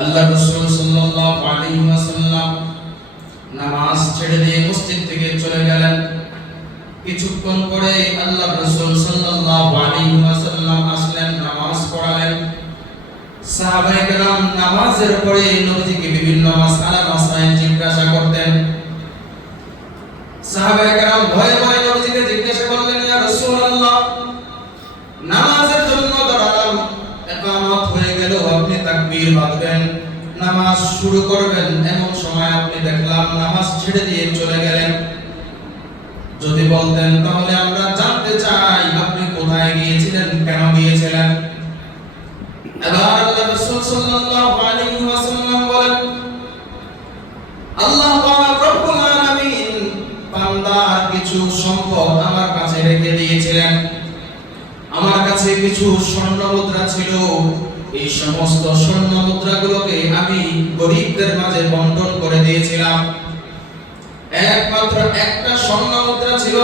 আল্লাহ রাসূল সাল্লাল্লাহু আলাইহি ওয়াসাল্লাম নামাজ ছেড়ে দিয়ে মসজিদ থেকে চলে গেলেন। কিছুক্ষণ পরে আল্লাহ রাসূল সাল্লাল্লাহু আলাইহি ওয়াসাল্লাম আসলেন, নামাজ পড়ালেন। সাহাবায়ে কেরাম নামাজের পরে নবীজিকে বিভিন্ন মাসআইল জিজ্ঞাসা করতেন। সাহাবায়ে কেরাম ভয়ে ভয়ে নবীজিকে জিজ্ঞাসা করলেন, ইয়া রাসূলুল্লাহ, নামাজের জন্য দাঁড়ালাম, ইকামত হয়ে গেল, আপনি তাকবীর বাঁধবেন, নামাজ শুরু করবেন, এমন সময় আপনি দেখলাম নামাজ ছেড়ে দিয়ে চলে গেলেন। যদি বলতেন তাহলে আমরা জানতে চাই আপনি কোথায় গিয়েছিলেন, কেন গিয়েছিলেন। এবার আল্লাহ রাসূল সাল্লাল্লাহু আলাইহি ওয়াসাল্লাম বলেন, আল্লাহ পাক রব্বুল আলামিন বান্দার কিছু সম্পদ আমার কাছে রেখে দিয়েছিলেন। আমার কাছে কিছু স্বর্ণ মুদ্রা ছিল, এই সমস্ত স্বর্ণ মুদ্রাগুলোকে আমি গরীবদের মাঝে বন্টন করে দিয়েছিলাম। একমাত্র একটা স্বর্ণ মুদ্রা ছিল,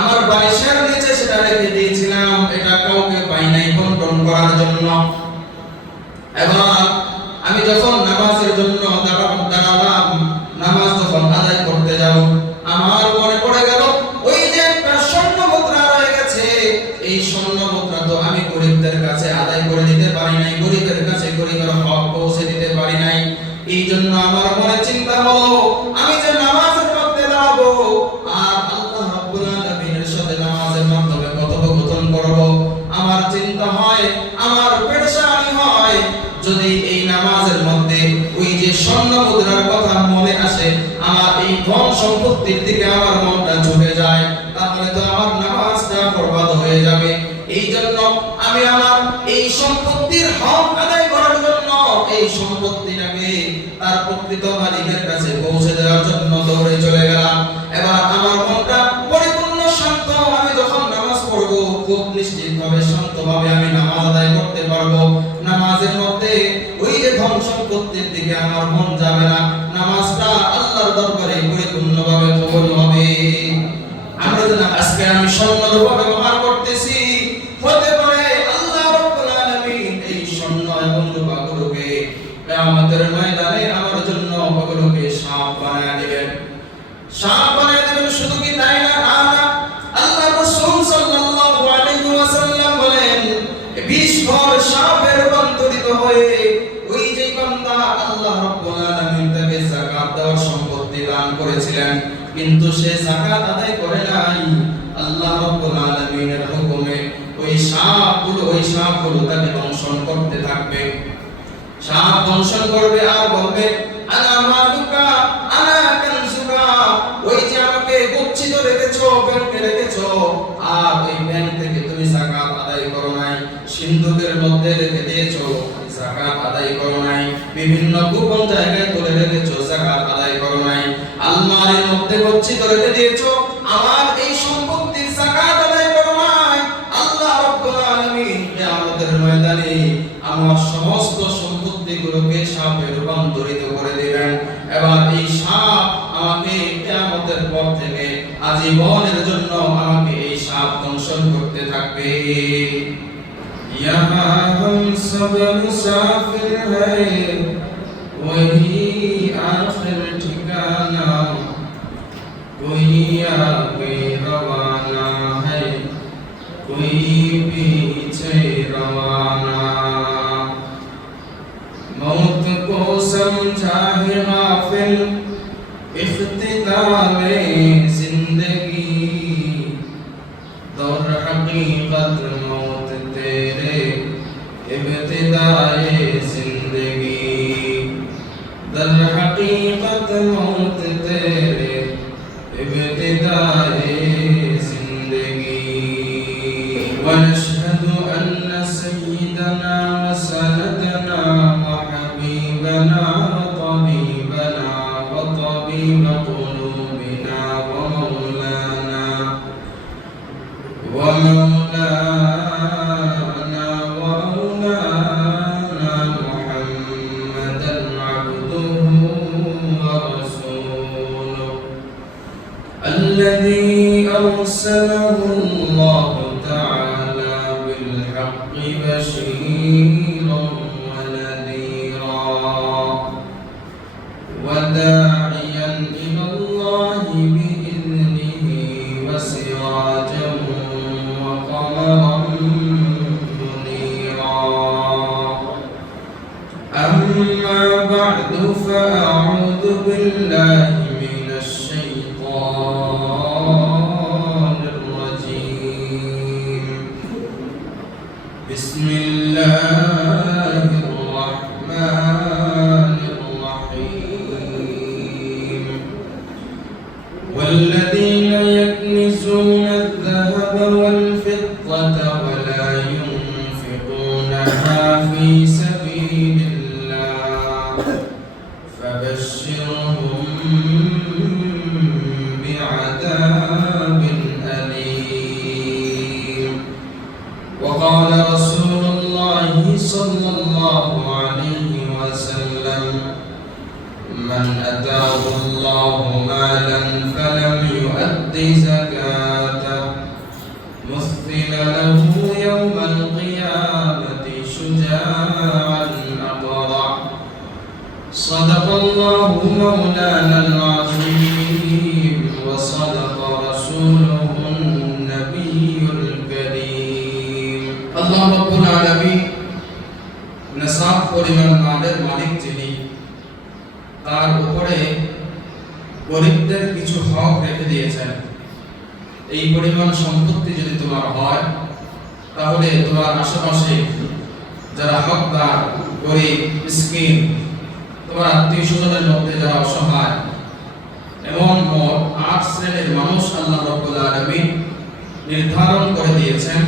আমার বালিশের নিচে সেটা রেখে দিয়েছিলাম, এটা কাউকে পাই নাই বন্টন করার জন্য। এবার আমি যখন নামাজের জন্য দাঁড়ালাম, নামাজ যখন আদায় করতে যাব, আমার মনে পড়ে গেল ওই যে একটা স্বর্ণ মুদ্রা রয়ে গেছে, এই স্বর্ণ মুদ্রা তো আমি গরীবদের কাছে আদায় করে দিতে পারি নাই, গরীবের কাছে গরীবের হক পৌঁছে দিতে পারি নাই। এই জন্য আমার মনে চিন্তা হলো, আমি যে নামাজের মধ্যে দাঁড়াবো আর আল্লাহ রাব্বুল আলামিনের সাথে নামাজের মাধ্যমে কথোপকথন করব, আমার চিন্তা হয়, আমার পেরেশানি হয়, যদি এই নামাজের মধ্যে ওই যে স্বর্ণ মুদ্রার কথা মনে আসে, আমার এই ধন সম্পত্তির দিকে আমার মনটা ঝুঁকে যায়, তাহলে তো আমার নামাজটা বরবাদ হয়ে যাবে। এই জন্য আমি আমার এই সম্পত্তির হক আদায় করার জন্য এই সম্পত্তিটাকে তার প্রকৃত মালিকের কাছে পৌঁছে দেওয়ার জন্য দৌড়ে চলে গেলাম। এবার আমার মনটা পরিপূর্ণ শান্ত, আমি যখন নামাজ পড়ব খুব নিশ্চিতভাবে শান্তভাবে আমি নামাজ আদায় করতে পারবো। নামাজের মধ্যে ওই যে ধন সম্পত্তির দিকে আমার মন যাবে না, নামাজটা আল্লাহর দরবারে পরিপূর্ণভাবে কবুল হবে। আমরা যেন আজকে আমি স্বর্ণ রূপা ব্যবহার করতেছি, হতে পারে আল্লাহ রাব্বুল আলামিন এই স্বর্ণ এবং রূপাগুলোকে কিয়ামতের ময়দানে আমার জন্য ওগুলোকে সাপ বানায় দিবেন, সাপ বানায় দিবেন। শুধু কি তাই না, আল্লাহ রাসূল সাল্লাল্লাহু আলাইহি ওয়াসাল্লাম বলেন, 20 ঘর সাপে রূপান্তরিত হয়ে ওই যে বান্দা আল্লাহ রাব্বুল আলামিন তাকে যাকাত দেওয়ার সম্পত্তি দান করেছিলেন, কিন্তু সে যাকাত আদায় করে নাই, আল্লাহ রাব্বুল আলামিনের হুকুমে ওই সাপগুলো তাকে দংশন করতে থাকবে। সাপ দংশন করবে আর বলবে, আনা মালুকা আনা কানসুকা, ওই যে আমাকে গচ্ছিত রেখেছো, ব্যাংকে রেখেছো, আর ওই ব্যাংক থেকে তুমি যাকাত আদায় করো নাই, সিন্ধুকের মধ্যে রেখে দিয়েছো, যাকাত আদায় করো নাই, বিভিন্ন গোপন জায়গায় তুলে রেখেছো, যাকাত আদায় করো নাই, আলমারির মধ্যে গচ্ছিত রেখে দিয়েছো, আমার এই সম্পত্তির যাকাত আদায় করো নাই, আল্লাহ রাব্বুল আলামিন কিয়ামতের ময়দানে আমার সমস্ত সম্পত্তিগুলোকে সাপে রূপান্তরিত করে দিবেন। এবার এই সাপ আমাকে কিয়ামতের পর থেকে আজীবনের জন্য আমাকে এই সাপ দংশন করতে থাকবে। यहाँ हम सब मुसाफिर हैं, वही आखिर ठिकाना, कोई आगे रवाना है, कोई पीछे रवाना। मौत को समझा है गाफिल इख्तितामे जिंदगी, दौर हकीकत मौत तेरे इब्तिदाए जिंदगी, दर हकीकत मौत तेरे इब्तिदाए जिंदगी। वनशहदु अन्न सय्यदना व सनदना व हबीबना व तबीबना व तबीब क़ुलूबिना व मौलाना मुहम्मदन अब्दुहु व रसूलुहु الذي أرسله الله تعالى بالحق بشيرا ونذيرا أما بعد فأعوذ بالله من الشيطان الرجيم بسم الله الرحمن الرحيم والذين يكنزون الذهب والفضة ولا ينفقونها في سبيل الله فبشرهم بعذاب أليم وقال رسول الله صلى الله عليه وسلم من أتاه الله مالا فلم يؤد زكاته مثل له يوم القيامة شجاعا أقرع صدق الله مولانا العظيم وصدق رسوله النبي الكريم الله رب العالمين نصاب পরিমাণ মালের মালিক যিনি তার উপরে গরিবদের কিছু হক রেখে দিয়েছেন। এই পরিমাণ সম্পত্তি যদি তোমার হয় তাহলে তোমার আশেপাশে যারা হকদার, গরিব, মিসকিন, তোমার আত্মীয় স্বজনের মধ্যে যারা অসহায়, এমন মোট 8 শ্রেণীর মানুষ আল্লাহ রাব্বুল আলামিন নির্ধারণ করে দিয়েছেন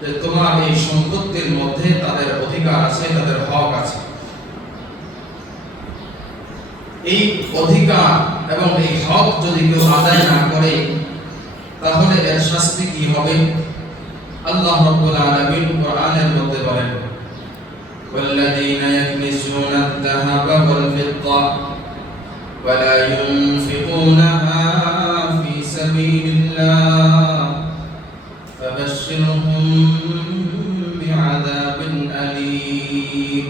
যে তোমার এই সম্পত্তির মধ্যে তাদের অধিকার আছে, তাদের হক আছে। এই অধিকার এবং এই হক যদি কেউ আদায় না করে তাহলে এর শাস্তি কি হবে? আল্লাহ রাব্বুল আলামিন কোরআনের মধ্যে বলেন والذين يكنزون الذهب والفضة ولا ينفقونها في سبيل الله فبشرهم بعذاب أليم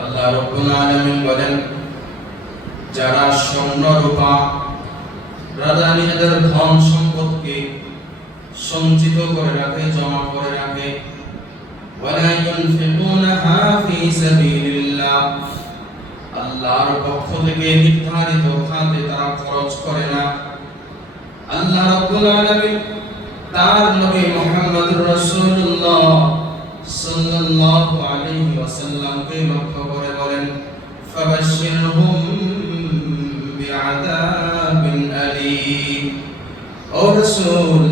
আল্লাহ রাব্বুল আলামিন বলেন যারা স্বর্ণ রূপা রাজা নিজেদের ধন সম্পদকে সঞ্চিত করে রাখে, জমা করে রাখে, ওয়ালা ইউনফিকুনাহা ফি সাবিলিল্লাহ আল্লাহর পক্ষ থেকে নির্ধারিত খাতে তারা খরচ করে না। আল্লাহ রাব্বুল আলামিন তার নবী মুহাম্মদুর রাসূলুল্লাহ সাল্লাল্লাহু আলাইহি ওয়াসাল্লামকে লক্ষ্য করে বলেন ফাবাশশিরহুম বিআযাবিন আলীম। ও রাসূল,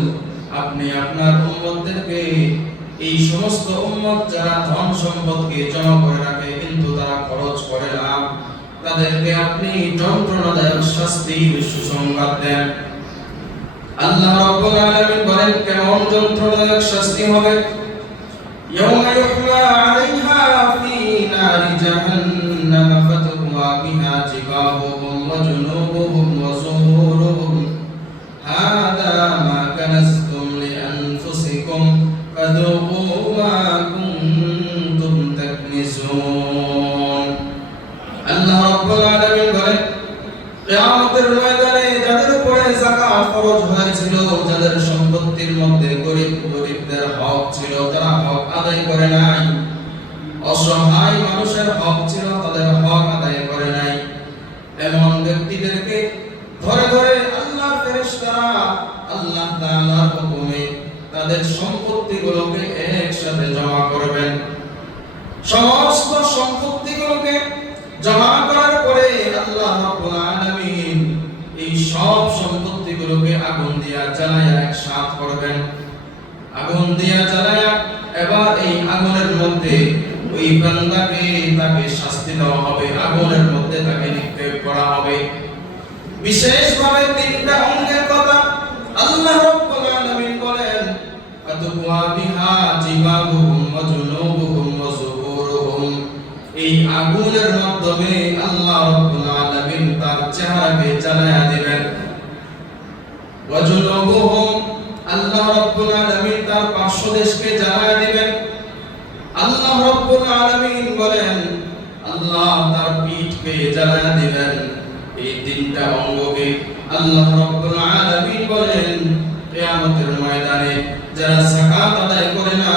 আপনি আপনার উম্মতদেরকে, এই সমস্ত উম্মত যারা ধন সম্পদকে জমা করে রাখে কিন্তু তারা খরচ করে না, তাদেরকে আপনি যন্ত্রণাদায়ক শাস্তির সুসংবাদ দেন। আল্লাহ রাব্বুল আলামিন বলেন কেমন যন্ত্রণাদায়ক শাস্তি হবে? ইয়াউমা ইউহমা আলাইহা ফি নারি জাহান্নাম ফাতুওয়া বিহা জিবাহুহুম ওয়া জুনুবুহুম ওয়া যুহুরুহুম হাদা মা কানাজতুম লিআনফুসিকুম ফাযুকু মা কুনতুম তাকনিজুন। আল্লাহ রাব্বুল আলামিন বলেন কিয়ামতের ময়দানে যাদের উপরে যাকাত ফরজ হয়েছিল, যাদের সম্পত্তির মধ্যে গরিবদের হক ছিল, তারা হক আদায় করে নাই, অসহায় মানুষের হক ছিল, তাদের হক আদায় করে নাই, এমন ব্যক্তিদেরকে ধরে ধরে আল্লাহর ফেরেশতারা আল্লাহ তাআলার হুকুমে তাদের সম্পত্তিগুলোকে একসাথে জমা করবেন। সমস্ত সম্পত্তিগুলোকে জমা করার পরে আল্লাহ রাব্বুল আলামিন এই সব সম্পত্তিগুলোকে আগুন দিয়া জ্বালায়া একসাথ করবেন। আগুন দিয়া জ্বালায়া এবার এই আগুনের মধ্যে ওই বান্দাকে তাকে শাস্তি দেওয়া হবে, আগুনের মধ্যে তাকে নিক্ষেপ করা হবে। বিশেষভাবে 3টা অঙ্গের কথা আল্লাহ রাব্বুল আলামিন বলেন ফাতুওয়া বিহা জিবাহুহুম ওয়া জুনুবুহুম ওয়া যুহুরুহুম। এই আগুনের মাধ্যমে আল্লাহ রাব্বুল আলামিন তার চেহারাকে জ্বালায়া দিবেন। ওয়া জুনুবুহুম, আল্লাহ রাব্বুল আলামিন তার পার্শ্বদেশকে জ্বালায়া দিবেন। আল্লাহ রাব্বুল আলামিন বলেন আল্লাহ তার পিঠকে জ্বালায়া দিবেন। এই 3টা অঙ্গকে আল্লাহ রাব্বুল আলামিন বলেন কিয়ামতের ময়দানে যারা যাকাত আদায় করে না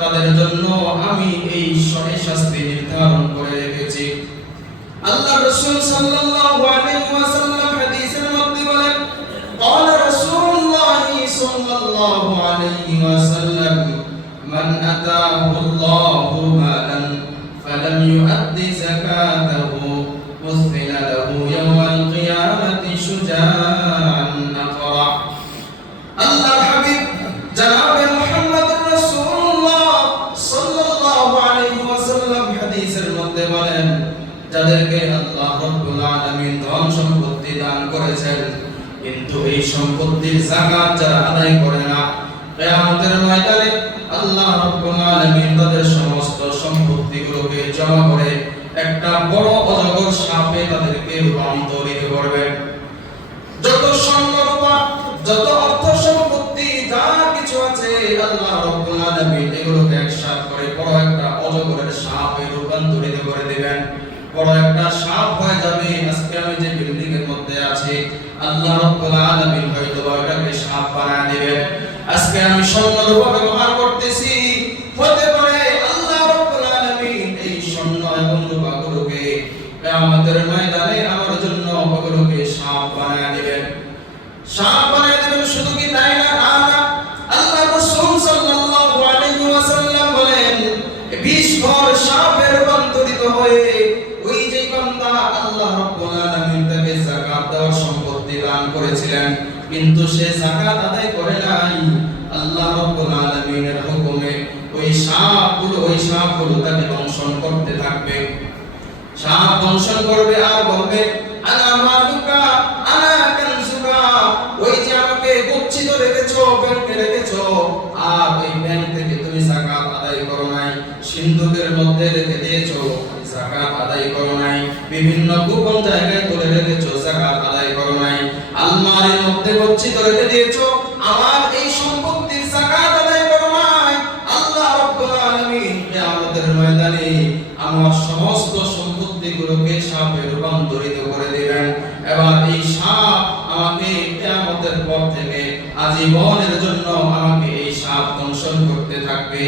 তাদের জন্য আমি এই শাস্তি নির্ধারণ করে রেখেছি। আল্লাহ রাসূল সাল্লাল্লাহু আলাইহি ওয়াসাল্লাম হাদিসের মধ্যে বলেন, قال رسول الله صلى الله عليه وسلم من أتاه الله مالا فلم يؤد زكاته مثل له يوم القيامة شجاعا أقرع। আল্লাহর হাবিব জনাবে মুহাম্মদ রাসূলুল্লাহ সাল্লাল্লাহু আলাইহি ওয়াসাল্লাম হাদিসের মধ্যে বলেন, যাদেরকে আল্লাহ রাব্বুল আলামিন ধন সম্পত্তি দান করেছেন কিন্তু এই সম্পত্তির যাকাত যারা আদায় করে না, কিয়ামতের ময়দানে আল্লাহ রাব্বুল আলামিন তাদের সমস্ত সম্পত্তিগুলোকে জমা করে একটা বড় অজগর সাপে তাদেরকে রূপান্তরিত করবেন। যত স্বর্ণ রূপা, যত অর্থ সম্পত্তি যা কিছু আছে আল্লাহ রাব্বুল আলামিন এগুলোকে একসাথে করে বড় একটা অজগরের সাপে রূপান্তরিত করে দিবেন। বড় একটা সাপ হয়ে যাবে। আজকে আমি যে বিল্ডিং এর মধ্যে আছি আল্লাহ রাব্বুল আলামিন হয়তো ওটাকে সাপ বানায় দিবেন। আজকে আমি স্বর্ণ রূপা ব্যবহার করতেছি, হতে পারে আল্লাহ রাব্বুল আলামিন এই স্বর্ণ এবং রূপাগুলোকে কিয়ামতের ময়দানে আমার জন্য ওগুলোকে সাপ বানায় দিবেন। সাপ বানায় দিবেন। শুধু কি তাই না, আল্লাহ রাসূল সাল্লাল্লাহু আলাইহি ওয়াসাল্লাম বলেন 20 ঘর সাপে রূপান্তরিত হয়ে ওই যে বান্দা আল্লাহ রাব্বুল আলামিন তাকে যাকাত দেওয়ার সম্পত্তি দান করেছিলেন কিন্তু সে যাকাত আদায় করে নাই, আল্লাহ রাব্বুল আলামিনের হুকুমে ওই সাপগুলো তাকে দংশন করতে থাকবে। সাপ দংশন করবে আর বলবে, আনা মালুকা আনা কানজুকা, ওই যে আমাকে গচ্ছিত রেখেছো, ব্যাংকে রেখেছো, আর ওই ব্যাংক থেকে তুমি যাকাত আদায় করো নাই, সিন্ধুকের মধ্যে রেখে দিয়েছো, যাকাত আদায় করো নাই, বিভিন্ন গোপন জায়গায় তুলে রেখেছো, যাকাত আদায় করো নাই, আলমারির মধ্যে গচ্ছিত রেখে দিয়েছো, আমার এই সম্পত্তির যাকাত আদায় করো নাই, আল্লাহ রাব্বুল আলামিন কিয়ামতের ময়দানে আমার সমস্ত সম্পত্তিগুলোকে সাপে রূপান্তরিত করে দিবেন। এবার এই সাপ আমাকে কিয়ামতের পর থেকে আজীবনের জন্য আমাকে এই সাপ দংশন করতে থাকবে।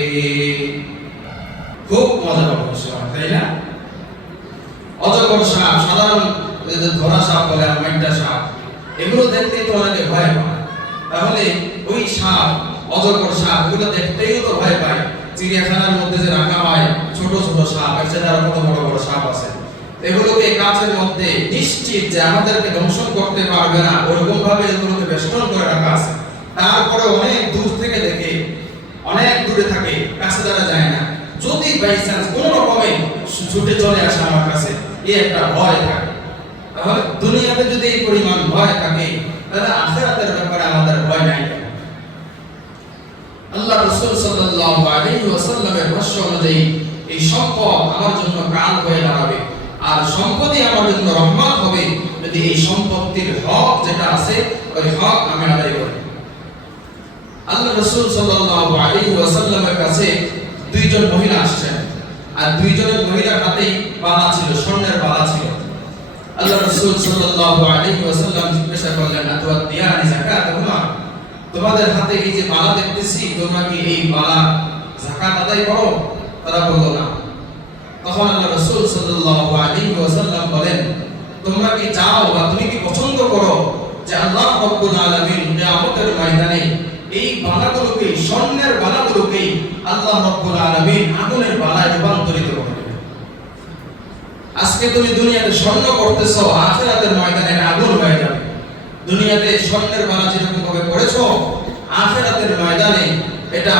খুব মজা পাবো তাই না? অজগর সাপ, সাধারণ ধরা সাপ বলে মেন্টা সাপ, এগুলো দেখতে তো অনেকে ভয় পায়। তাহলে ওই সাপ, অজগর সাপ, এগুলো দেখতেই তো ভয় পায়। চিড়িয়াখানার মধ্যে যে রাখা হয় ছোট ছোট সাপ, এর চেয়ে আরো কত বড় বড় সাপ আছে, এগুলোকে কাচের মধ্যে নিশ্চিত যে আমাদেরকে দংশন করতে পারবে না, ওরকম ভাবে এগুলোকে বেষ্টন করে রাখা আছে। তারপরে অনেক দূর থেকে দেখে, অনেক দূরে থাকে, কাছে তারা যায় না। যদি বাই চান্স কোনো রকমে ছুটে চলে আসে আমার কাছে, এই একটা ভয় থাকে। তাহলে দুনিয়াতে যদি এই পরিমাণ ভয় থাকে, তাহলে আখিরাতের ব্যাপারে আমাদের ভয় নাই। আল্লাহ রাসূল সাল্লাল্লাহু আলাইহি ওয়াসাল্লামের ভাষ্য অনুযায়ী এই সম্পদ আমার জন্য কাল হয়ে দাঁড়াবে, আর সম্পদই আমার জন্য রহমত হবে যদি এই সম্পত্তির হক যেটা আছে ওই হক আমি আদায় করি। আল্লাহ রাসূল সাল্লাল্লাহু আলাইহি ওয়াসাল্লামের কাছে দুইজন মহিলা আসছেন, আর দুইজনের মহিলার হাতেই বালা ছিল, স্বর্ণের বালা ছিল। আল্লাহ রাসূল সাল্লাল্লাহু আলাইহি ওয়াসাল্লাম জিজ্ঞাসা করলেন, আতুয়াদিয়ানি যাকাতুহুমা, তোমাদের হাতে এই যে বালা দেখতেছি, তোমরা কি এই বালা যাকাত আদায় করো? তারা বলল না। তখন আল্লাহ রাসূল সাল্লাল্লাহু আলাইহি ওয়াসাল্লাম বলেন, তোমরা কি চাও বা তুমি কি পছন্দ করো যে আল্লাহ রাব্বুল আলামিন কিয়ামতের ময়দানে এই বালাগুলোকে, স্বর্ণের বালাগুলোকে আল্লাহ রাব্বুল আলামিন আগুনের বালায় রূপান্তরিত করবেন? আজকে তুমি দুনিয়াতে স্বর্ণ করতেছো, আখিরাতের ময়দানে আগুন হয়ে যাবে। দুনিয়াতে স্বর্ণের বালা যেরকম ভাবে করেছো, আখিরাতের ময়দানে এটা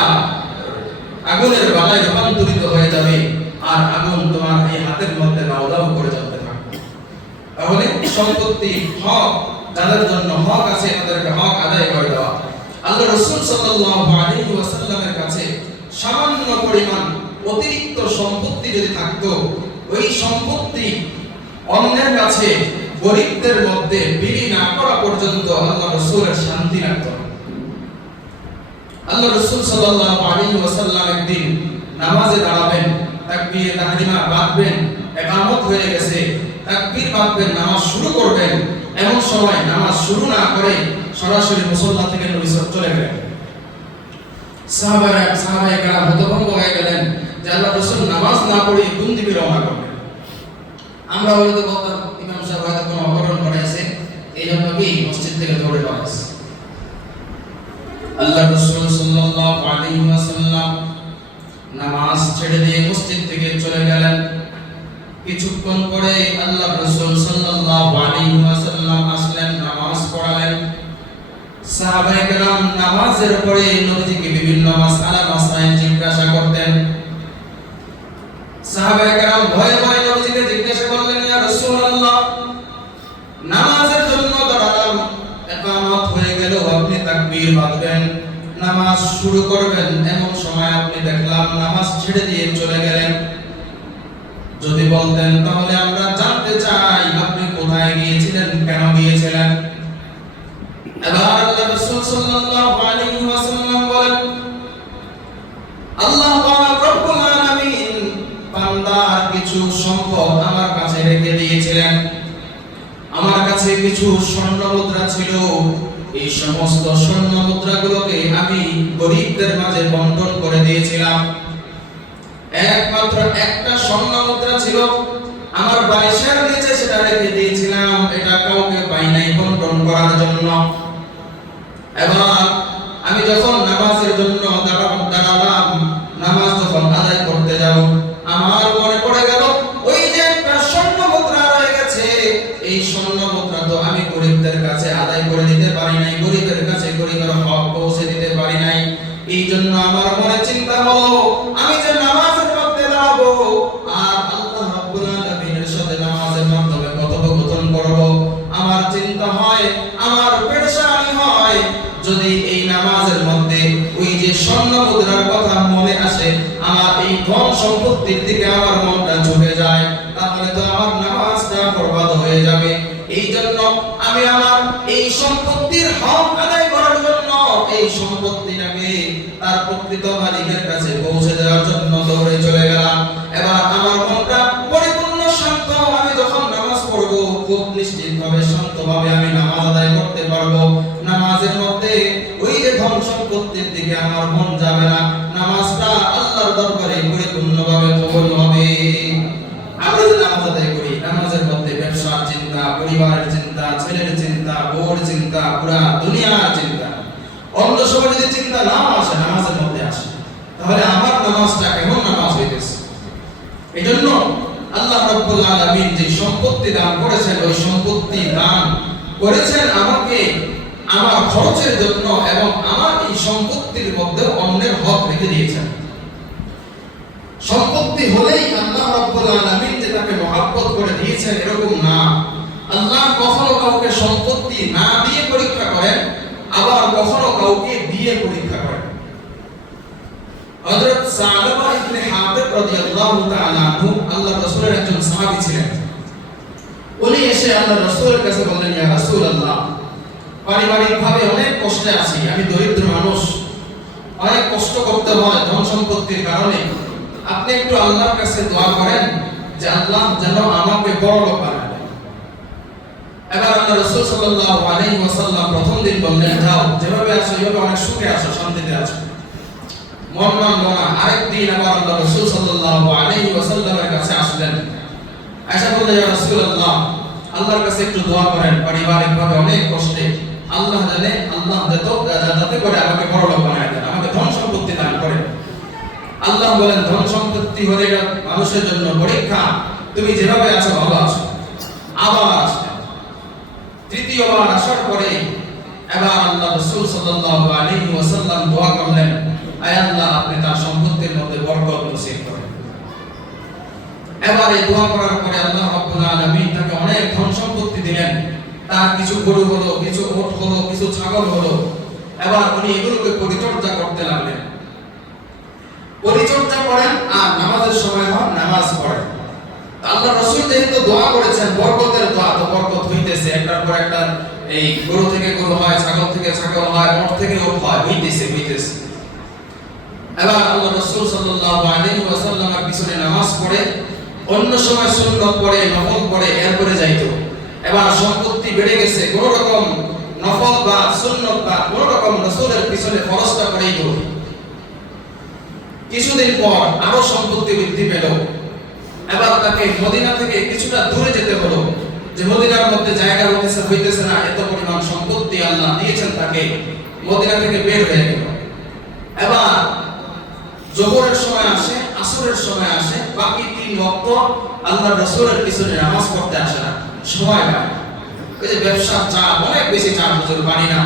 আগুনের বালায় রূপান্তরিত হয়ে যাবে, আর আগুন তোমার এই হাতের মধ্যে দাও দাও করে জ্বলতে থাকবে। তাহলে সম্পত্তি হক যাদের জন্য হক আছে তাদেরকে হক আদায় করে দেওয়া। আল্লাহ রাসূল সাল্লাল্লাহু আলাইহি ওয়াসাল্লামের কাছে সামান্য পরিমাণ অতিরিক্ত সম্পত্তি যদি থাকতো, ওই সম্পত্তি অন্যের কাছে গরিবদের মধ্যে বিলি না করা পর্যন্ত আল্লাহ রাসূলের শান্তি লাগতো না। আল্লাহ রাসূল সাল্লাল্লাহু আলাইহি ওয়াসাল্লাম একদিন নামাজে দাঁড়াবেন, তাকবীরে তাহরিমা বাঁধবেন, ইকামত হয়ে গেছে, তাকবীর বাঁধবেন, নামাজ শুরু করবেন, এমন সময় নামাজ শুরু না করে সরাসরি মুসল্লা থেকে নবী চলে গেলেন। সাহাবায়ে কেরাম হতভম্ব হয়ে গেলেন যে আল্লাহ রাসূল নামাজ না পড়ে কোন দিকে রওনা করবেন। আমরা হয়তো বলতাম ইমাম সাহেব হয়তো কোনো অঘটন ঘটেছে, এই জন্য কি মসজিদ থেকে দৌড়ে পালাইছে। আল্লাহ রাসূল সাল্লাল্লাহু আলাইহি ওয়াসাল্লাম নামাজ ছেড়ে দিয়ে মসজিদ থেকে চলে গেলেন। কিছুক্ষণ পরে আল্লাহ রাসূল সাল্লাল্লাহু আলাইহি ওয়াসাল্লাম আসলেন, নামাজ পড়ালেন। সাহাবায়ে কেরাম নামাজের পরে নবীজিকে বিভিন্ন মাসআইল জিজ্ঞাসা করতেন। সাহাবায়ে কেরাম ভয়ে ভয়ে নবীজিকে জিজ্ঞাসা করলেন, ইয়া রাসূলুল্লাহ, নামাজের জন্য দাঁড়ালাম, ইকামত হয়ে গেল, আপনি তাকবীর বাঁধবেন, নামাজ শুরু করবেন, এমন সময় আপনি দেখলাম নামাজ ছেড়ে দিয়ে চলে গেলেন। যদি বলতেন তাহলে আমরা জানতে চাই আপনি কোথায় গিয়েছিলেন, কেন গিয়েছিলেন। এবার আল্লাহ রাসূল সাল্লাল্লাহু আলাইহি ওয়াসাল্লাম বলেন, আল্লাহ পাক রব্বুল আলামিন বান্দার কিছু সম্পদ আমার কাছে রেখে দিয়েছিলেন। আমার কাছে কিছু স্বর্ণ মুদ্রা ছিল, এই সমস্ত স্বর্ণ মুদ্রাগুলোকে আমি গরীবদের মাঝে বন্টন করে দিয়েছিলাম। একমাত্র একটা স্বর্ণ মুদ্রা ছিল আমার বালিশের নিচে, সেটা রেখে দিয়েছিলাম, এটা কাউকে পাই নাই বন্টন করার জন্য। এবার আমি যখন নামাজের জন্য দাঁড়ালাম, নামাজ যখন আদায় করতে যাব, আমার মনে পড়ে গেল ওই যে একটা স্বর্ণ মুদ্রা রয়ে গেছে, এই স্বর্ণ মুদ্রা তো আমি গরীবদের কাছে আদায় করে দিতে পারি নাই, গরীবের কাছে গরীবের হক পৌঁছে দিতে পারি নাই। এই জন্য আমার মনে চিন্তা হলো আমি যে নামাজের মধ্যে দাঁড়াবো আর আল্লাহ রাব্বুল আলামিনের সাথে নামাজের মাধ্যমে কথোপকথন করব, আমার চিন্তা হয়, আমার পেরেশানি হয়, যদি এই নামাজের মধ্যে ওই যে স্বর্ণ মুদ্রার কথা মনে আসে, আমার এই ধন সম্পত্তির দিকে আমার মনটা ঝুঁকে যায়, তাহলে তো আমার নামাজটা বরবাদ হয়ে যাবে। এই জন্য আমি আমার এই সম্পত্তির হক আদায় করার জন্য এই সম্পত্তিটাকে তার প্রকৃত মালিকের কাছে পৌঁছে দেওয়ার জন্য দৌড়ে চলে গেলাম। এবার আমার মনটা পরিপূর্ণ শান্ত, আমি যখন নামাজ পড়ব খুব নিশ্চিতভাবে শান্তভাবে আমি নামাজ আদায় করতে পারবো। নামাজের মধ্যে ওই যে ধন সম্পত্তির দিকে আমার মন যাবে না, নামাজটা আল্লাহর দরবারে পরিপূর্ণভাবে কবুল হবে। আমরা যে নামাজ আদায় করি, নামাজের মধ্যে ব্যবসার চিন্তা, পরিবারের চিন্তা, ছেলের চিন্তা, বউর চিন্তা, পুরা দুনিয়ার চিন্তা, অন্য সময় যদি চিন্তা না আসে, নামাজের মধ্যে আসে, তাহলে আমার নামাজটা কেমন নামাজ হইতেছে। এই জন্য আল্লাহ রাব্বুল আলামিন যে সম্পত্তি দান করেছেন, ওই সম্পত্তি দান করেছেন আমাকে আমার খরচের জন্য, এবং আমার এই সম্পত্তির মধ্যে অন্যের হক রেখে দিয়েছেন। সম্পত্তি হলেই আল্লাহ রাব্বুল আলামিন যে তাকে মহব্বত করে দিয়েছেন এরকম না। আল্লাহ কখনো কাউকে সম্পত্তি না দিয়ে পরীক্ষা করেন, আবার কখনো কাউকে দিয়ে পরীক্ষা করেন। হযরত সালাবা ইবনে হাবিব রাদিয়াল্লাহু তাআলা আনহু আল্লাহর রাসূলের একজন সাহাবী ছিলেন। উনি এসে আল্লাহর রাসূলের কাছে বললেন, ইয়া রাসূলুল্লাহ, পারিবারিকভাবে অনেক কষ্টে আছি, আমি দরিদ্র মানুষ, অনেক কষ্ট করতে হয় ধন সম্পত্তির কারণে, আপনি একটু আল্লাহর কাছে দোয়া করেন যে আল্লাহ যেন আমাকে বড়লোক বানায়। এবার আল্লাহ রাসূল সাল্লাল্লাহু আলাইহি ওয়াসাল্লাম প্রথম দিন বললেন, যাও, যেভাবে আছো এভাবে অনেক সুখে আছো, শান্তিতে আছো, মন মানলো না। আরেকদিন আবার আল্লাহ রাসূল সাল্লাল্লাহু আলাইহি ওয়াসাল্লামের কাছে আসলেন, আয়েশা বললেন, ইয়া রাসূলুল্লাহ, আল্লাহর কাছে একটু দোয়া করেন, পারিবারিকভাবে অনেক কষ্টে, আল্লাহ জানে, আল্লাহ যাতে করে আমাকে বড়লোক বানায় দেন, আমাকে ধন সম্পত্তি দান করেন। আল্লাহ বলেন, ধন সম্পত্তি হলে এটা মানুষের জন্য পরীক্ষা, তুমি যেভাবে আছো ভালো আছো। আবার আসলেন, তৃতীয়বার আসার পরে এবার আল্লাহ রাসূল সাল্লাল্লাহু আলাইহি ওয়াসাল্লাম দোয়া করলেন, আয় আল্লাহ, আপনি তার সম্পত্তির মধ্যে বরকত নসিব করেন। এবার এই দোয়া করার পরে আল্লাহ রাব্বুল আলামিন তাকে অনেক ধন সম্পত্তি দিলেন। তার কিছু গরু হলো, কিছু ওট হলো, কিছু ছাগল হলো। এবার উনি এগুলোকে পরিচর্যা করতে লাগলেন। পরিচর্যা করেন আর নামাজের সময় হয় নামাজ পড়েন। আল্লাহ রাসূল যেহেতু দোয়া করেছেন বরকতের দোয়া, তো বরকত হইতেছে, একটার পর একটা, এই গরু থেকে গরু হয়, ছাগল থেকে ছাগল হয়, ওট থেকে ওট হয়, হইতেছে। এবার আল্লাহ রাসূল সাল্লাল্লাহু আলাইহি ওয়াসাল্লামের পিছনে নামাজ পড়ে, অন্য সময় সুন্নাত পড়ে, নফল পড়ে, এরপরে যাইতো। এবার সম্পত্তি বেড়ে গেছে, কোন রকম নফল বা সুন্নাত বা কোন রকম রাসূলের পিছনে ফরজটা পড়েই গেল। কিছুদিন পর আরো সম্পত্তি বৃদ্ধি পেল। এবার তাকে মদিনা থেকে কিছুটা দূরে যেতে হলো, যে মদিনার মধ্যে জায়গা হইতেছে না, এত পরিমাণ সম্পত্তি আল্লাহ দিয়েছেন তাকে। মদিনা থেকে বের হয়ে গেল। এবার জোহরের সময় আসে, আসরের সময় আসে, বাকি 3 ওয়াক্ত আল্লাহর রাসূলের পিছনে নামাজ পড়তে আসে না, সময় পায়। এই যে ব্যবসার চাপ, অনেক বেশি চাপ, হুজুর পারি না,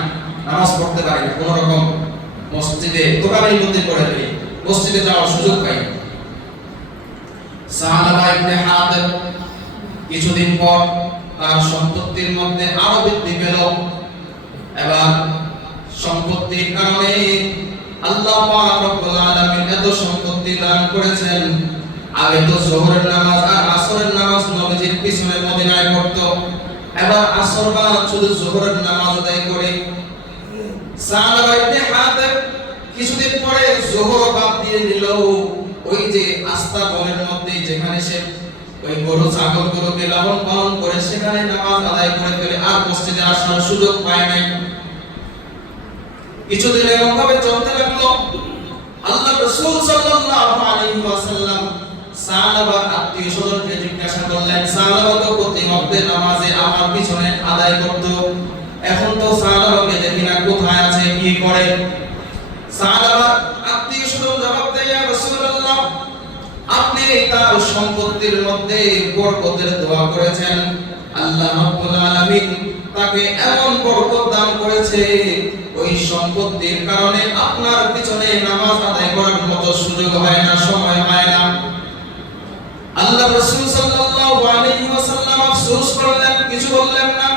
নামাজ পড়তে পারি না, কোন রকম মসজিদে দোকানের মধ্যে পড়ে থাকি, মসজিদে যাওয়ার সুযোগ পাই না। সাহাবা ইবনে হাতিব কিছুদিন পর তার সম্পত্তির মধ্যে আরো বৃদ্ধি পেল। এবার সম্পত্তির কারণে আল্লাহ পাক রব্বুল আলামিন এত সম্পত্তি দান করেছেন। আগে তো যোহরের নামাজ আর আসরের নামাজ নবীজির পিছনে মদিনায় পড়তো, এবার আসর বা শুধু যোহরের নামাজ আদায় করে। সাহাবা ইবনে হাতিব কিছুদিন পরে যোহর বাদ দিয়ে দিল। ওই যে আস্তা বনের মধ্যে যেখানে সে ওই গরু ছাগল গরুকে লালন পালন করে সেখানে নামাজ আদায় করে ফেলে, আর মসজিদে আসার সুযোগ পায় নাই। কিছুদিন এরকম ভাবে চলতে লাগলো। আল্লাহ রাসূল সাল্লাল্লাহু আলাইহি ওয়াসাল্লাম সাহাবার আত্মীয়-স্বজনকে জিজ্ঞাসা করলেন, সাহাবা তো প্রতি ওয়াক্তে নামাজে আমার পিছনে আদায় করত, এখন তো সাহাবাকে দেখি না, কোথায় আছে, কি করে? সাহাবার আত্মীয়-স্বজন জবাব দেয়, ইয়া রাসূলুল্লাহ, আপনি তার সম্পত্তির মধ্যে বরকতের দোয়া করেছেন, আল্লাহ রাব্বুল আলামিন তাকে এমন বরকত দান করেছে, ওই সম্পত্তির কারণে আপনার পিছনে নামাজ আদায় করার মতো সুযোগ হয় না, সময় হয় না। আল্লাহ রাসূল সাল্লাল্লাহু আলাইহি ওয়াসাল্লাম আফসোস করলেন, কিছু বললেন না।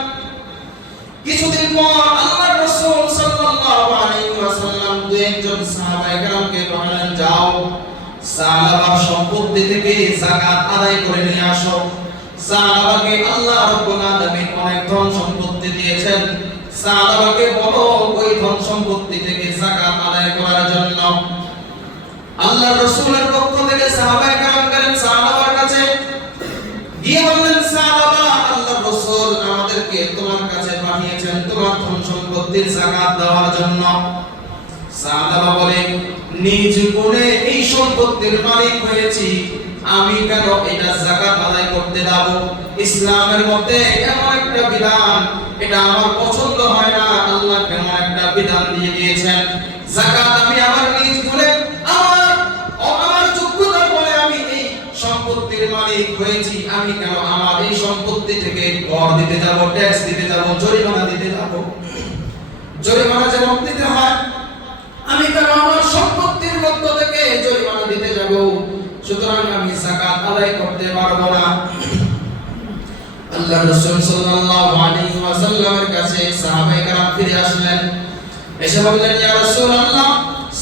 কিছুদিন পর আল্লাহ রাসূল সাল্লাল্লাহু আলাইহি ওয়াসাল্লাম দুইজন সাহাবায়ে কেরামকে বললেন, যাও সাহাবার সম্পত্তি থেকে যাকাত আদায় করে নিয়ে আসো। সাহাবাকে আল্লাহ রাব্বুল আলামিন অনেক ধন সম্পত্তি দিয়েছেন, সাহাবাকে বলো ওই ধন সম্পত্তি থেকে যাকাত আদায় করার জন্য। আল্লাহ রাসূলের পক্ষ থেকে সাহাবায়ে কেরাম গেলেন সাহাবার কাছে, গিয়ে বললেন, সাহাবা, আল্লাহ রাসূল আমাদেরকে তোমার কাছে পাঠিয়েছেন তোমার ধন সম্পত্তির যাকাত দেওয়ার জন্য। সাহাবা বলে, নিজ গুণে এই সম্পত্তির মালিক হয়েছি, আমি কেন এটা যাকাত আদায় করতে যাব? ইসলামের মধ্যে এমন একটা বিধান, এটা আমার পছন্দ হয় না। আল্লাহ কেমন একটা বিধান দিয়ে দিয়েছেন, যাকাত আমি আমার নিজ গুণে আমার যোগ্যতার বলে আমি এই সম্পত্তির মালিক হয়েছি, আমি কেন আমার এই সম্পত্তি থেকে কর দিতে যাব, ট্যাক্স দিতে যাব, জরিমানা দিতে যাব? জরিমানা যেমন দিতে হয়, আমি কেন আমার সম্পত্তির মধ্য থেকে জরিমানা দিতে যাব? সুতরাং আমি যাকাত আদায় করতে পারবো না। আল্লাহ রাসূল সাল্লাল্লাহু আলাইহি ওয়াসাল্লামের কাছে সাহাবায়ে কেরাম ফিরে আসলেন, এসে বললেন, ইয়া রাসূলুল্লাহ,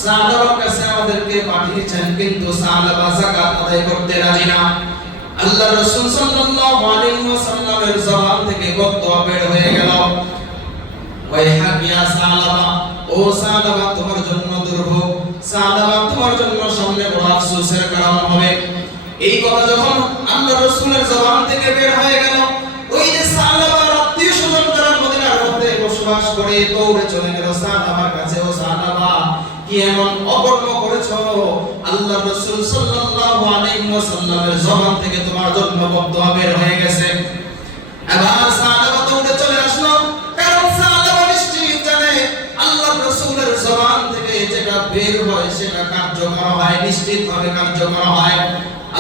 সাহাবার কাছে আমাদেরকে পাঠিয়েছেন, কিন্তু সাহাবা যাকাত আদায় করতে রাজি না। আল্লাহ রাসূল সাল্লাল্লাহু আলাইহি ওয়াসাল্লামের জবান থেকে বদদুয়া বের হয়ে গেল, ওয়াইহাক ইয়া সাহাবা, ও সাহাবা তোমার জন্য দুর্ভোগ, সাহাবা তোমার জন্য সামনে বড় আফসোসের কারণ হবে। এই কথা যখন আল্লাহ রাসূলের জবান থেকে বের হয়ে গেল, ওই যে সাহাবার আত্মীয়-স্বজন যারা মদিনার মধ্যে বসবাস করে দৌড়ে চলে গেল সাহাবার কাছে, ও সাহাবা কি এমন অকর্ম করেছো? আল্লাহ রাসূল সাল্লাল্লাহু আলাইহি ওয়াসাল্লামের জবান থেকে তোমার জন্য বদদুয়া বের হয়ে গেছে। এবার সাহাবা দৌড়ে চলে আসলো, কারণ সাহাবা নিশ্চিত জানে আল্লাহ রাসূলের জবান থেকে যেটা বের হয় সেটা কার্যকর হয়, নিশ্চিতভাবে কার্যকর হয়।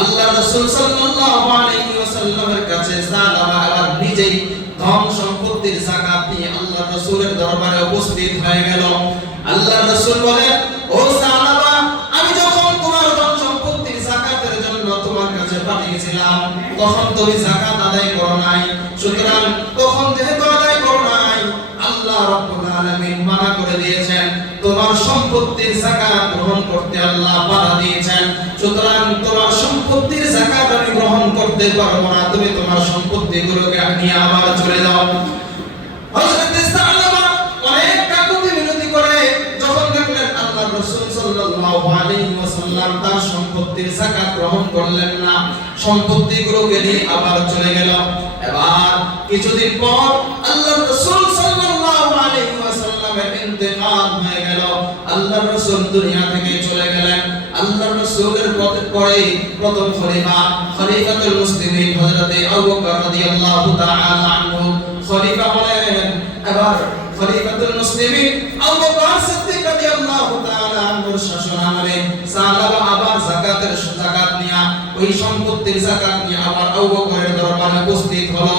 আল্লাহ রাসূল সাল্লাল্লাহু আলাইহি ওয়াসাল্লামের কাছে সাহাবা আবার নিজেই ধন সম্পত্তির যাকাত নিয়ে আল্লাহ রাসূলের দরবারে উপস্থিত হয়ে গেল। আল্লাহ রাসূল বলেন, ও সাহাবা, আমি যখন তোমার ধন সম্পত্তির যাকাতের জন্য তোমার কাছে পাঠিয়েছিলাম, তখন তুমি যাকাত আদায় করো নাই। সুতরাং তখন যেহেতু আদায় করো নাই, আল্লাহ রাব্বুল আলামিন মানা করে দিয়েছেন, তোমার সম্পত্তির যাকাত গ্রহণ করতে আল্লাহ বাধা দিয়েছেন। সুতরাং তোমার সম্পত্তির যাকাত আমি গ্রহণ করতে পারবো না, তুমি তোমার সম্পত্তিগুলোকে নিয়ে আবার চলে যাও। হযরত সাহাবা অনেক কাকুতি মিনতি করে যখন দেখলেন আল্লাহ রাসূল সাল্লাল্লাহু আলাইহি ওয়াসাল্লাম তার সম্পত্তির যাকাত গ্রহণ করলেন না, সম্পত্তিগুলোকে নিয়ে আবার চলে গেল। এবার কিছুদিন পর আল্লাহ রাসূল সাল্লাল্লাহু আলাইহি ওয়াসাল্লামের ইন্তেকাল হয়ে গেল। আল্লাহ রাসূল দুনিয়া থেকে চলে গেলেন। আল্লাহ রাসূলের পরে প্রথম খলিফাতুল মুসলিমিন হযরতে আবু বকর রাদিয়াল্লাহু তাআলা আনহু খলিফা হলেন। এবার খলিফাতুল মুসলিমিন আবু বকর সিদ্দিক রাদিয়াল্লাহু তাআলা আনহুর শাসনামলে সাহাবা আবার যাকাত নিয়া ওই সম্পত্তির যাকাত নিয়ে আবার আবু বকরের দরবারে উপস্থিত হলো।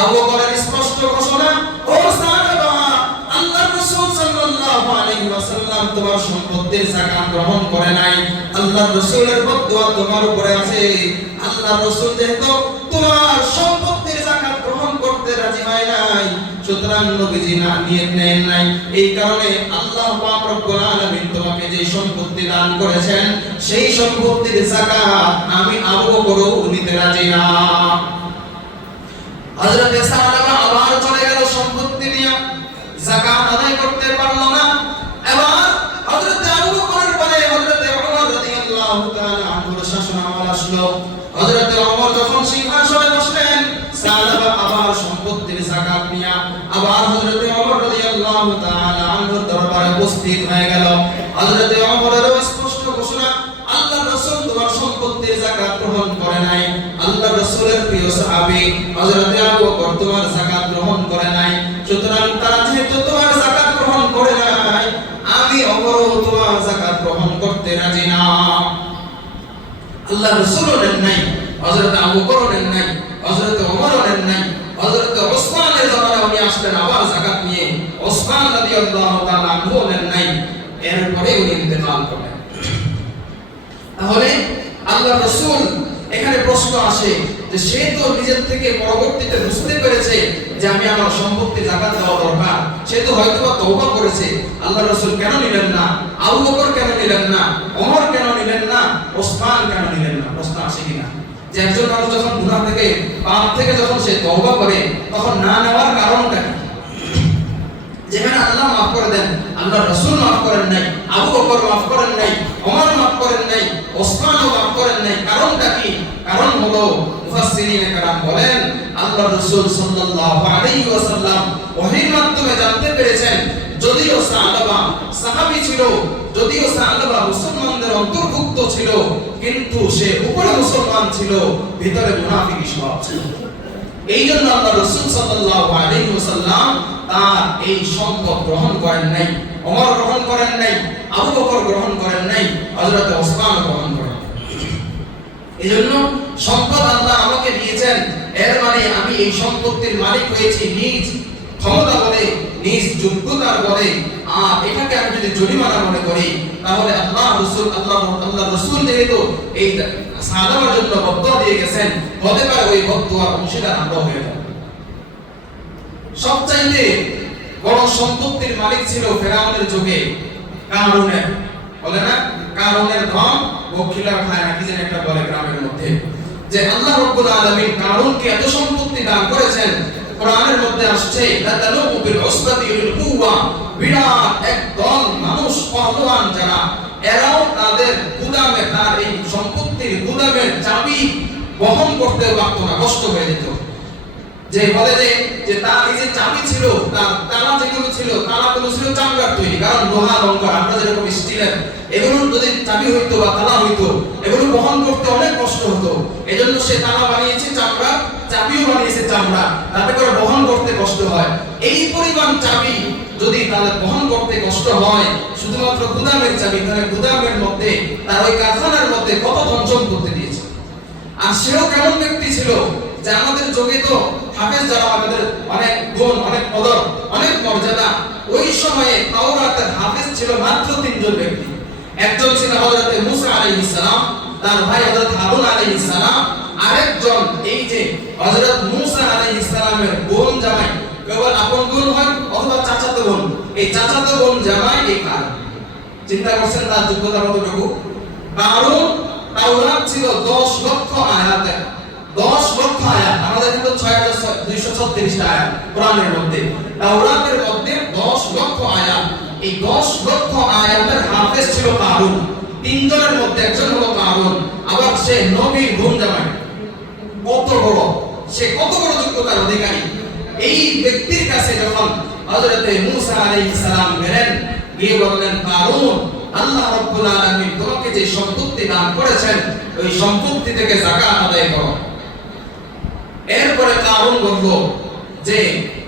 আবু বকরের স্পষ্ট ঘোষণা, ও সাহাবা, আল্লাহর রাসূল সাল্লাল্লাহু আলাইহি ওয়াসাল্লাম তোমার সম্পত্তির যাকাত গ্রহণ করে নাই। আল্লাহর রাসূলের বদদুয়া তোমার উপরে আছে। আল্লাহর রাসূল যেহেতু তোমার সম্পত্তির যাকাত গ্রহণ করতে রাজি হয় নাই, সুতরাং নবীজি না নিয়ত নেন নাই। এই কারণে আল্লাহ পাক রব্বুল আলামিন তোমাকে যে সম্পত্তি দান করেছেন সেই সম্পত্তির যাকাত আমি আবু বকরও নিতে রাজি না। হযরত সাহাবা আবার চলে গেল সম্পত্তি নিয়ে, যাকাত আদায় করতে পারল না। এবার হযরত আবু বকরের পরে হযরত ওমর রাদিয়াল্লাহু তাআলা আনহুর শাসনামল আসলো। হযরত ওমর যখন সিংহাসনে বসলেন, সাহাবা আবার সম্পত্তির যাকাত নিয়ে আবার হযরত ওমর রাদিয়াল্লাহু তাআলা আনহুর দরবারে উপস্থিত হয়ে গেল। হযরত ওমরের স্পষ্ট ঘোষণা, আল্লাহর রাসূল তোমার সম্পত্তির যাকাত গ্রহণ করে নাই। আল্লাহর রাসূলের প্রিয় সাহাবী হযরত আবু বকর তোমার যাকাত গ্রহণ করে নাই। সুতরাং তারা যেহেতু তোমার যাকাত গ্রহণ করে নাই, আমি ওমরও তোমার যাকাত গ্রহণ করতে রাজি না। আল্লাহর রাসূলও নেন নাই, হযরত আবু বকরও নেন নাই, হযরত ওমরও নেন নাই। হযরত ওসমানের জামানায় উনি আসলেন আবার যাকাত নিয়ে, ওসমান রাদিয়াল্লাহু তাআলা আনহু নেন নাই। এরপরে উনি ইন্তেকাল করলেন। তাহলে আল্লাহর রাসূল, এখানে প্রশ্ন আসে যে সে তো নিজের থেকে পরবর্তীতে বুঝতে পেরেছে যে আমি আমার সম্পত্তি যাকাত দেওয়া দরকার, সে তো হয়তোবা তওবা করেছে। আল্লাহর রাসূল কেন নিলেন না? আবু বকর কেন নিলেন না? ওমর কেন নিলেন না? ওসমান কেন নিলেন না? প্রশ্ন আসে কিনা যে একজন মানুষ যখন গুনাহ থেকে, পাপ থেকে যখন সে তওবা করে, তখন না নেওয়ার কারণটা কি? যেখানে আল্লাহ মাফ করে দেন, আল্লাহর রাসূল মাফ করেন নাই, আবু বকর মাফ করেন নাই, ওমর মাফ করেন নাই, ওসমানও মাফ করেন নাই, কারণটা কি? কারণ হলো মুফাসসিরিনে কেরাম বলেন, আল্লাহর রাসূল সাল্লাল্লাহু আলাইহি ওয়াসাল্লাম ওহীর মাধ্যমে জানতে পেরেছেন, যদিও সাহাবা সাহাবী ছিল, যদিও সাহাবা মুসলমানদের অন্তর্ভুক্ত ছিল, কিন্তু সে উপরে মুসলমান ছিল, ভিতরে মুনাফিকি স্বভাব ছিল। এই জন্য আল্লাহর রাসূল সাল্লাল্লাহু আলাইহি ওয়াসাল্লাম তার এই সম্পদ গ্রহণ করেন নাই। ওমর গ্রহণ করেন নাই, আবু বকর গ্রহণ করেন নাই, হযরত ওসমান গ্রহণ করেন। এজন্য সম্পদ আল্লাহ আমাকে দিয়েছেন, এর মানে আমি এই সম্পত্তির মালিক হয়েছি নিজ ক্ষমতা বলে, নিজ যোগ্যতার বলে। আর এটাকে আমি যদি জরিমানা মনে করি, তাহলে আল্লাহ রাসূল যেহেতু এই সাহাবার জন্য বদদুয়া দিয়ে গেছেন, হতে পারে ওই বদদুয়ার অংশীদার আমরা হয়ে যাব। সবচাইতে বড় সম্পত্তির মালিক ছিল ফেরাউনের যুগে কারুনের, বলে না কারুনের ধন বখিলা খায় না, কি যেন একটা বলে গ্রামের মধ্যে, যে আল্লাহ রাব্বুল আলামিন কারুনকে এত সম্পত্তি দান করেছেন। কোরআনের মধ্যে আসছে লাতালুবু বিল উসবাতি লিল কুওয়া, বিরাট এক দল মানুষ পহলওয়ান যারা, এরাও তাদের গুদামে, তার এই সম্পত্তির গুদামের চাবি বহন করতে পারত না, কষ্ট হয়ে যেত। যে বলে যে তার এই যে চাবি ছিল, তার তালা যেগুলো ছিল, তালাগুলো ছিল চামড়ার তৈরি, কারণ লোহা লঙ্কা আমরা যেরকম স্টিলের, এগুলো যদি চাবি হইতো বা তালা হইতো, এগুলো বহন করতে অনেক কষ্ট হতো। এজন্য সে তালা বানিয়েছে চামড়া, চাবিও বানিয়েছে চামড়া, তাতে করে বহন করতে কষ্ট হয়। এই পরিমাণ চাবি যদি তাদের বহন করতে কষ্ট হয়, শুধুমাত্র গুদামের চাবি, তাহলে গুদামের মধ্যে, তার ওই কারখানার মধ্যে কত ধন সম্পত্তি দিয়েছে। আর সেও কেমন ব্যক্তি ছিল যে আমাদের যুগে তো হাফেজ যারা, আমাদের অনেক গুণ, অনেক কদর, অনেক মর্যাদা। ওই সময়ে তাওরাতের হাফেজ ছিল মাত্র 3 জন ব্যক্তি। একজন ছিল হযরত মুসা আলাইহিস সালাম, তার ভাই হযরত হারুন আলাইহিস সালাম, আরেকজন এই যে হযরত মুসা আলাইহিস সালামের বোন জামাই, কেবল আপন বোন হয় অথবা চাচাতো বোন, এই চাচাতো বোন জামাই এই কারণ। চিন্তা করছেন তার যোগ্যতা কতটুকু? কারণ তাওরাত ছিল 10 লক্ষ আয়াতের, 10 লক্ষ আয়াত। আমাদের কিন্তু 6236 টা আয়াত কোরআনের মধ্যে, তাওরাতের মধ্যে 10 লক্ষ আয়াত। এই 10 লক্ষ আয়াতের হাফেজ ছিল কারুন। 3 জনের মধ্যে একজন হলো কারুন। আবার সে নবীর বোন জামাই, কত বড়, সে কত বড় যোগ্যতার অধিকারী। এই ব্যক্তির কাছে যখন হযরত মুসা আলাইহিস সালাম গেলেন, গিয়ে বললেন, কারুন আল্লাহ রাব্বুল আলামিন তোমাকে যে সম্পত্তি দান করেছেন ওই সম্পত্তি থেকে যাকাত আদায় করো। এরপরে কারণ বলল যে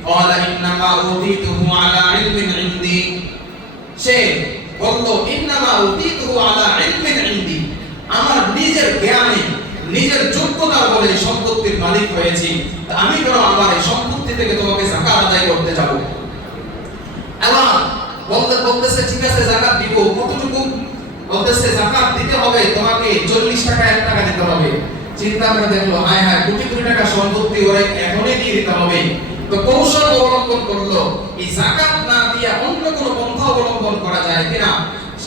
ক্বালা ইন্নামা উতিতুহু আলা ইলমিন ইনদি, সে বলল ইন্নামা উতিতুহু আলা ইলমিন ইনদি, আমার নিজের জ্ঞানে নিজের যোগ্যতার বলে সম্পত্তির মালিক হয়েছি, আমি কেন আমার এই সম্পত্তি থেকে তোমাকে যাকাত আদায় করতে যাব। এবার বলতেছে ঠিক আছে যাকাত দিব, কতটুকু? বলতেছে যাকাত দিতে হবে তোমাকে 40 টাকা 1 টাকা দিতে হবে। চিন্তা করে দেখলো হায় হায় কোটি কোটি টাকা সম্পত্তি ওরে এখনই দিয়ে দিতে হবে। তো কৌশল অবলম্বন করলো এই যাকাত না দিয়ে অন্য কোনো পন্থা অবলম্বন করা যায় কিনা।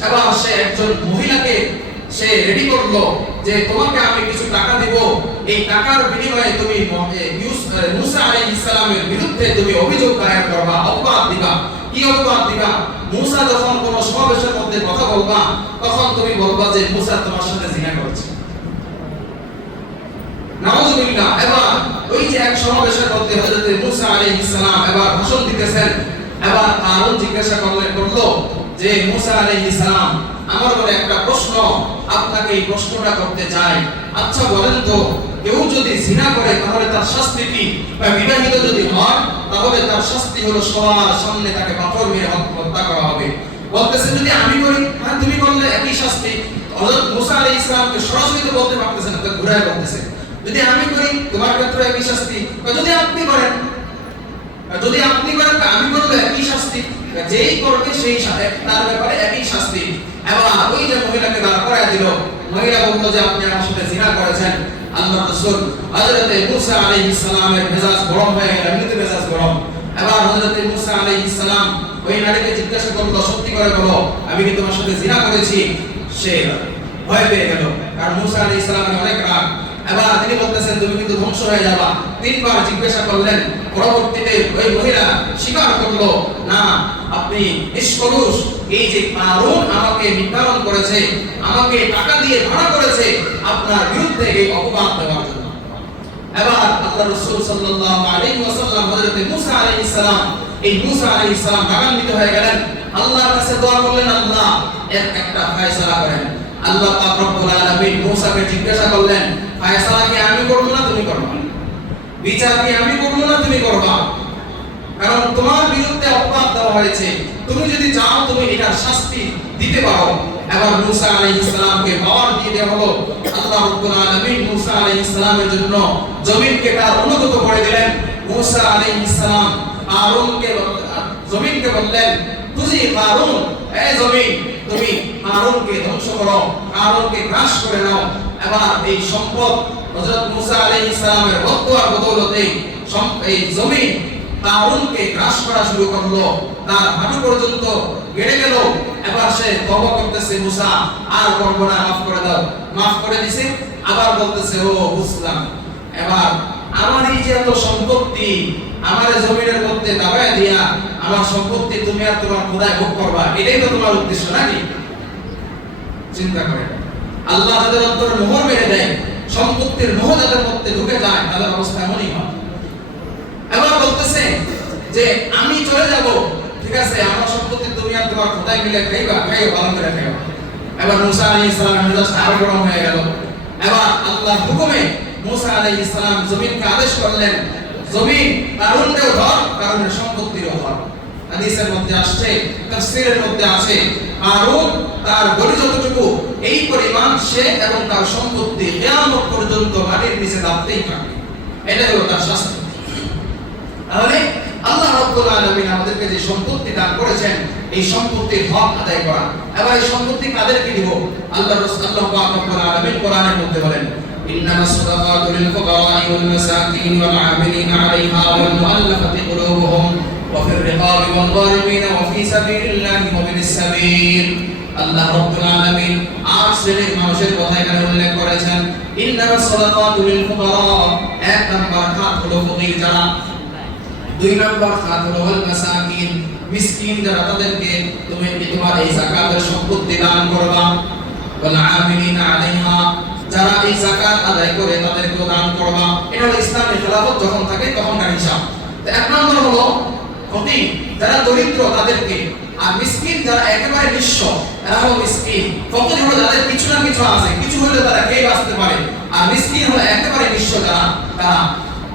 এবার সে একজন মহিলাকে সে রেডি করলো যে তোমাকে আমি কিছু টাকা দেব, এই টাকার বিনিময়ে তুমি মুসা আলাইহিস সালামের বিরুদ্ধে তুমি অভিযোগ দায়ের করবা, অপবাদ দিবা। কি অপবাদ দিবা? মুসা যখন কোন সমাবেশের মধ্যে কথা বলবা তখন তুমি বলবা যে মুসা তোমার সাথে জিনা করেছে। নাউজুবিল্লাহ। এবার ওই যে এক সমাবেশের মধ্যে হযরত মুসা আলাইহিস সালাম এবার ভাষণ দিতেছেন, এবার হারুন জিজ্ঞাসা করলো যে মুসা আলাইহিস সালাম আমার বলে একটা প্রশ্ন, আপনাকে এই প্রশ্নটা করতে চাই। আচ্ছা বলেন তো, কেউ যদি জিনা করে তাহলে তার শাস্তি কি? বা বিবাহিত যদি হয় তাহলে তার শাস্তি হলো সবার সামনে তাকে পাথর মেরে হত্যা করা হবে। বলতেছে যদি আমি করি, হ্যাঁ তুমি করলে একই শাস্তি। হযরত মুসা আলাইহিস সালামকে সরাসরি তো বলতে পারতেছেন না, তো ঘুরায় বলতেছে যদি আমি করি তোমার ক্ষেত্রে একই শাস্তি, বা যদি আপনি করেন, যদি আপনি করেন আমি করলে একই শাস্তি, যেই করবে সেই সাথে তার ব্যাপারে একই শাস্তি। এবার ওই যে মহিলাকে দাঁড় করায় দিল, মহিলা বলল যে আপনি আমার সাথে জিনা করেছেন। আল্লাহর রাসূল হযরত মুসা আলাইহিস সালামের মেজাজ গরম হয়ে গেল, এমনিতে মেজাজ গরম। এবার হযরত মুসা আলাইহিস সালাম ওই নারীকে জিজ্ঞাসা করলো সত্যি করে বলো আমি কি তোমার সাথে জিনা করেছি? সে ভয় পেয়ে গেল, কারণ মুসা আলাইহিস সালামের অনেক রাগ। এবার তিনি বলতেছেন তুমি কিন্তু ধ্বংস হয়ে যাবা। 3 বার জিজ্ঞাসা করলেন, পরবর্তীতে ওই মহিলা স্বীকার করলো না আপনি নিষ্কলুষ, এই যে কারণ আমাকে নির্ধারণ করেছে, আমাকে টাকা দিয়ে ভাড়া করেছে আপনার বিরুদ্ধে এই অপবাদ দেওয়ার জন্য। এবার আল্লাহর রাসূল সাল্লাল্লাহু আলাইহি ওয়াসাল্লাম হযরত মুসা আলাইহিস সালাম এই মুসা আলাইহিস সালাম রাগান্বিত হয়ে গেলেন, আল্লাহর কাছে দোয়া করলেন আল্লাহ একটা ফয়সালা করেন। আল্লাহ পাক রব্বুল আলামিন মুসাকে জিজ্ঞাসা করলেন ফয়সালা কি আমি করব না তুমি করবা? বিচার কি আমি করব না তুমি করবা? কারণ তোমার বিরুদ্ধে অপবাদ দেওয়া হয়েছে, তুমি যদি চাও তুমি এটার শাস্তি দিতে পারো। এবার মুসা আলাইহিস সালামকে পাওয়ার দিয়ে দেওয়া হলো। আল্লাহ রাব্বুল আলামিন মুসা আলাইহিস সালামের জন্য জমিনকে তার অনুগত করে দিলেন। মুসা আলাইহিস সালাম জমিনকে বললেন তুজি কারুন, এই জমিন তুমি কারুনকে ধ্বংস করো, কারুনকে গ্রাস করে নাও। এবার এই সম্পদ হযরত মুসা আলাইহিস সালামের বদদুয়ার বদৌলতে এই জমিন কারুনকে গ্রাস করা শুরু করলো, তার হাঁটু পর্যন্ত গেড়ে গেল। এবার সে তওবা করতেছে মুসা আর করব না, মাফ করে দাও। মাফ করে দিছে, আবার বলতেছে ও বুঝলাম, এবার আমার এই যে এত সম্পত্তি আমার জমিনের মধ্যে দাবায় দিয়া আমার সম্পত্তি তুমি আর তোমার খোদায় ভোগ করবা, এটাই তো তোমার উদ্দেশ্য নাকি? চিন্তা করে আল্লাহ যাদের অন্তরে মোহর মেরে দেয়, সম্পত্তির মোহ যাদের মধ্যে ঢুকে যায় তাদের অবস্থা এমনই হয়। এবার বলতেছে যে আমি চলে যাব, ঠিক আছে আমার সম্পত্তি তুমি আর তোমার খোদায় মিলে খাইবা, খাইও ভালো করে খাইও। এবার মুসা আলাইহিস সালামের মেজাজ আরো গরম হয়ে গেল। এবার আল্লাহর হুকুমে মুসা আলাইহিস সালাম জমিনকে আদেশ করলেন জমিন কারুনকেও ধর, কারুনের সম্পত্তিও ধর। হাদিসের মধ্যে আসছে, তাফসীরের মধ্যে আছে কারুন তার গড়ি যতটুকু এই পরিমাণ সে এবং তার সম্পত্তি কিয়ামত পর্যন্ত মাটির নিচে দাবতেই থাকবে, এটা হলো তার শাস্তি। তাহলে আল্লাহ রাব্বুল আলামিন আমাদেরকে যে সম্পত্তি দান করেছেন এই সম্পত্তির হক আদায় করা। এবার এই সম্পত্তি কাদেরকে দিব? আল্লাহ রাসূলুল্লাহ পাক রব্বুল আলামিন কোরআনের মধ্যে বলেন ইন্নামাস সাদাকাতু লিল ফুকারা'i ওয়াল মাসাকিন ওয়াল 'আমিলিনা 'আলাইহা ওয়াল মুআল্লাফাতি কুলুবুহুম ওয়া ফির রিকাবি ওয়াল গারিমিনা ওয়া ফি সাবিলিল্লাহি ওয়া বিনিস সাবিল। আল্লাহ রাব্বুল আলামিন 8 শ্রেণীর মানুষের কথা এখানে উল্লেখ করেছেন। ইন্নামাস সাদাকাতু লিল ফুকারা, এক নাম্বার খাত হলো ফকির যারা, 2 নাম্বার খাত হলো ওয়াল মাসাকিন, মিসকিন যারা, তাদেরকে তুমি তোমার এই যাকাতের সম্পত্তি দান করবা। ওয়াল 'আমিলিনা 'আলাইহা, যারা এই যাকাত আদায় করে তাদেরকে দান করবা। এটা হলো ইসলামের খেলাফত যখন থাকে তখনকার হিসাব। তো এক নম্বর হলো ফকির যারা দরিদ্র তাদেরকে, আর মিসকিন যারা একেবারে নিঃস্ব এরা হলো মিসকিন। ফকির হলো যাদের কিছু না কিছু আছে, কিছু হলে তারা খেয়ে বাঁচতে পারে, আর মিসকিন হলো একেবারে নিঃস্ব যারা, তারা।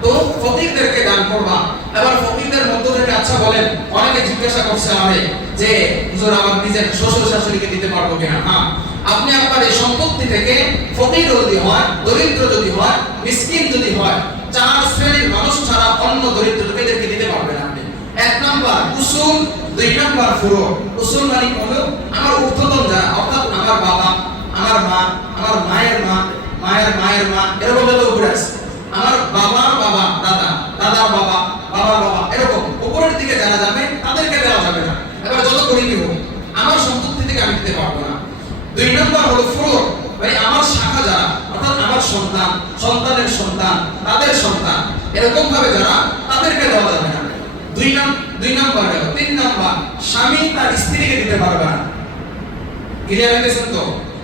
তো ফকিরদেরকে দান করবা। এবার ফকিরদের মধ্য থেকে আচ্ছা বলেন, অনেকে জিজ্ঞাসা করছে আমারে যে হুজুর আমার নিজের শ্বশুর শাশুড়িকে দিতে পারবো কিনা? হ্যাঁ, আপনি আপনার এই সম্পত্তি থেকে ফকির যদি হয়, দরিদ্র যদি হয়, মিসকিন যদি হয়, 4 শ্রেণীর মানুষ ছাড়া অন্য দরিদ্র লোকেদেরকে দিতে পারবেন আপনি। 1 নাম্বার উসুল, 2 নাম্বার ফুরু। উসুল মানে হলো আমার ঊর্ধ্বতন যারা, অর্থাৎ আমার বাবা, আমার মা, আমার মায়ের মা, মায়ের মায়ের মা, এরকম যত উপরে আছে, আমার বাবার বাবা, দাদা, দাদার বাবা, বাবার বাবা, এরকম উপরের দিকে যারা যাবে তাদেরকে দেওয়া যাবে না। এবার যত গরিবই হোক আমার সম্পত্তি থেকে আমি দিতে পারবো না। 2 নাম্বার হলো ফুরু, মানে আমার শাখা যারা, অর্থাৎ আমার সন্তান, সন্তানের সন্তান, তাদের সন্তান, এরকম ভাবে যারা, তাদেরকে দেওয়া যাবে না। 2 নাম্বার গেল। 3 নাম্বার স্বামী তার স্ত্রীকে দিতে পারবে না। ক্লিয়ার হয়েছে তো?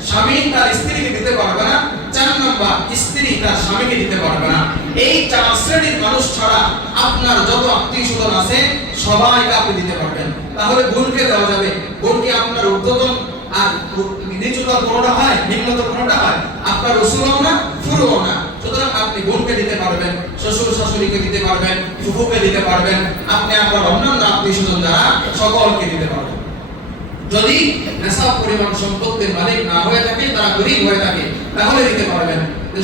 স্বামী তার স্ত্রীকে দিতে পারবে না। 4 নাম্বার স্ত্রী তার স্বামীকে দিতে পারবে না। এই 4 শ্রেণীর মানুষ ছাড়া আপনার যত আত্মীয়স্বজন আছে সবাইকে আপনি দিতে পারবেন। তাহলে বোনকে দেওয়া যাবে। বোন কি আপনার ঊর্ধ্বতন আর নিচুতর কোনটা হয়, নিম্নতর কোনটা হয়? আপনার উসুলও না, ফুরুও না। সুতরাং আপনি বোনকে দিতে পারবেন, শ্বশুর শাশুড়িকে দিতে পারবেন, ফুফুকে দিতে পারবেন, আপনি আপনার অন্যান্য আত্মীয়স্বজন যারা সকলকে দিতে পারবেন। যদি নেশাব পরিমাণ সম্পত্তির মালিক না হয়ে থাকে, তারা গরিব হয়ে থাকে, তাহলে দিতে পারবেন।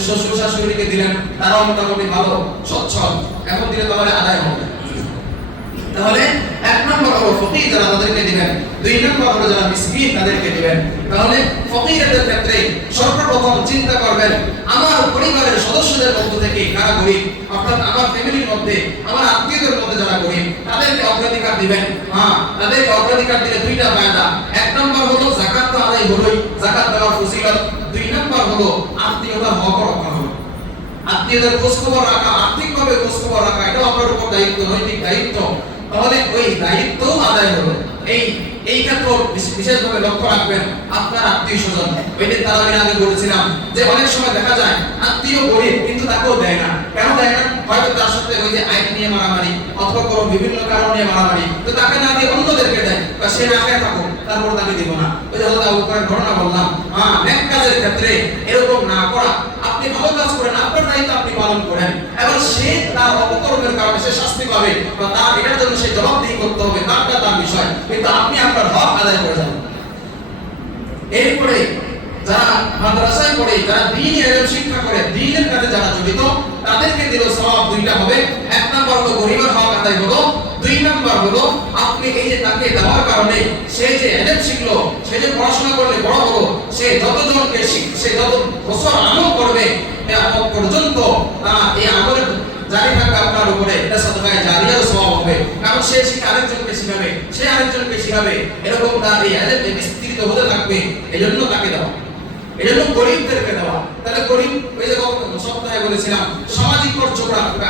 শ্বশুর শাশুড়িকে দিলেন, তারাও মোটামুটি ভালো সচ্ছল, এখন দিলে তাহলে আদায় হবে। তাহলে 1 নম্বর হলো ফকির যারা, তাদেরকে দিবেন। 2 নম্বর হলো যারা মিসকিন, তাদেরকে দিবেন। তাহলে ফকিরদের ক্ষেত্রে সর্বপ্রথম চিন্তা করবেন আমার পরিবারের সদস্যদের মধ্য থেকে কারা গরিব, অর্থাৎ আমার ফ্যামিলির মধ্যে, আমার আত্মীয়দের মধ্যে যারা গরিব, তাদেরকে অগ্রাধিকার দিবেন। হ্যাঁ, তাদেরকে অগ্রাধিকার দিলে 2টা ফায়দা। 1 নম্বর হলো যাকাত তো আদায় হলোই, যাকাত দেওয়ার ফজিলত। 2 নম্বর হলো আত্মীয়তার হক রক্ষা হলো। আত্মীয়দের খোঁজ খবর রাখা, আর্থিকভাবে খোঁজ খবর রাখা, এটাও আপনার উপর দায়িত্ব, নৈতিক দায়িত্ব। তাহলে ওই দায়িত্ব আদায় হলো। এই ক্ষেত্রে বিশেষভাবে লক্ষ্য রাখবেন আপনার আত্মীয়স্বজন। ওই যে তারাবির আগে বলেছিলাম যে অনেক সময় দেখা যায় আত্মীয় গরিব কিন্তু তাকেও দেয় না। কেন দেয় না? হয়তো তার সাথে ওই যে আইন নিয়ে মারামারি অথবা কোনো বিভিন্ন কারণ নিয়ে মারামারি, তো তাকে না দিয়ে অন্যদেরকে দেয়, বা সে না খেয়ে থাকুক তারপর তাকে দিব না। ওই যে হযরত আবু বকরের ঘটনা বললাম। হ্যাঁ, নেক কাজের ক্ষেত্রে এরকম না করা। আপনি ভালো কাজ করেন, আপনার দায়িত্ব আপনি পালন করেন, এবং সে তার অপকর্মের কারণে সে শাস্তি পাবে বা তার এটার জন্য সে জবাবদিহি করতে হবে, তার বিষয়, কিন্তু আপনি আপনার হক আদায় করে যান। এরপরে যারা মাদ্রাসায় পড়ে, যারা দ্বীনি ইলম শিক্ষা করে, দ্বীনের কাজে যারা জড়িত, তাদেরকে দিল সওয়াব 2টা হবে। 1 নাম্বার হলো গরিবের হক আদায় হলো। 2 নাম্বার হলো আপনি এই যে তাকে দেওয়ার কারণে সে যে ইলম শিখলো, সে যে পড়াশোনা করলে বড় হলো, সে যতজনকে সে যত বছর আমল করবে কিয়ামত পর্যন্ত এই আমলের জারি থাকবে আপনার উপরে, এটা সাদকায়ে জারিয়ার সওয়াব হবে। কারণ সে শিখে আরেকজনকে শিখাবে, সে আরেকজনকে শিখাবে, এরকম তার এই ইলম বিস্তৃত হতে থাকবে। এজন্য তাকে দেওয়া, এজন্য গরিবদেরকে দেওয়া। তাহলে গরিব, ওই যে সপ্তাহে বলেছিলাম সামাজিক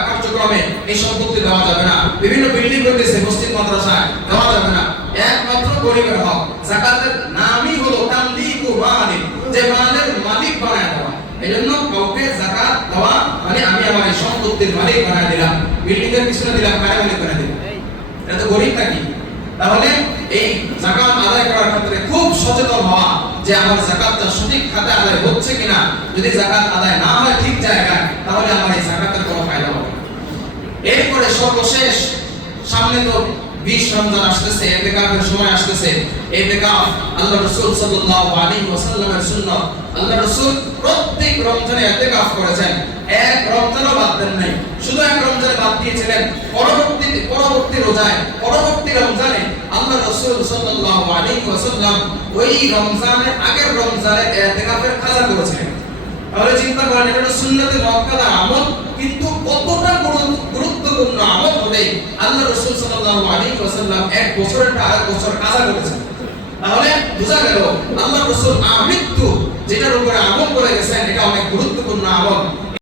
কার্যক্রমে এই সম্পত্তি দেওয়া যাবে না। বিভিন্ন বিল্ডিং হইতেছে মসজিদ মাদ্রাসায়, দেওয়া যাবে না। একমাত্র গরিবের হক। যাকাতের নামই হলো তামলিকু মালিক, যে মালের মালিক বানায় দেওয়া। এজন্য কাউকে যাকাত দেওয়া মানে আমি আমার এই সম্পত্তির মালিক বানায় দিলাম, বিল্ডিং এর পিছনে দিলাম, কারে মালিক বানায় দিলাম? এটা তো গরিব নাকি? তাহলে এই যাকাত আদায় করার ক্ষেত্রে খুব সচেতন হওয়া যে আমার যাকাতটা সঠিক খাতে আদায় হচ্ছে কিনা। যদি যাকাত আদায় না হয় ঠিক জায়গায়, তাহলে আমার এই যাকাতের কোনো ফায়দা হবে। এরপরে সর্বশেষ, সামনে তো 20 রমজান আসতেছে, ইতিকাফের সময় আসতেছে। ইতিকাফ আল্লাহর রাসূল সাল্লাল্লাহু আলাইহি ওয়াসাল্লামের সুন্নাত। আল্লাহর রাসূল প্রত্যেক রমজানে ইতিকাফ করেছেন, এক রমজানও বাদ দেন নাই। শুধু এক রমজানে বাদ দিয়েছিলেন, পরবর্তী রোজায়, পরবর্তী রমজানে আল্লাহর রাসূল সাল্লাল্লাহু আলাইহি ওয়াসাল্লাম ওই রমজানের আগের রমজানে ইতিকাফের কাজা করেছিলেন। তাহলে চিন্তা করেন, এটা সুন্নতে মুআক্কাদা আমল, কিন্তু কতটা গুরুত্বপূর্ণ আমল হলে আল্লাহ রাসূল সাল্লাল্লাহু আলাইহি ওয়াসাল্লাম এক বছরটা আরেক বছর কাজা করেছেন। তাহলে বোঝা গেল আল্লাহ রাসূল আমৃত্যু যেটার উপরে আমল করে গেছেন এটা অনেক গুরুত্বপূর্ণ আমল।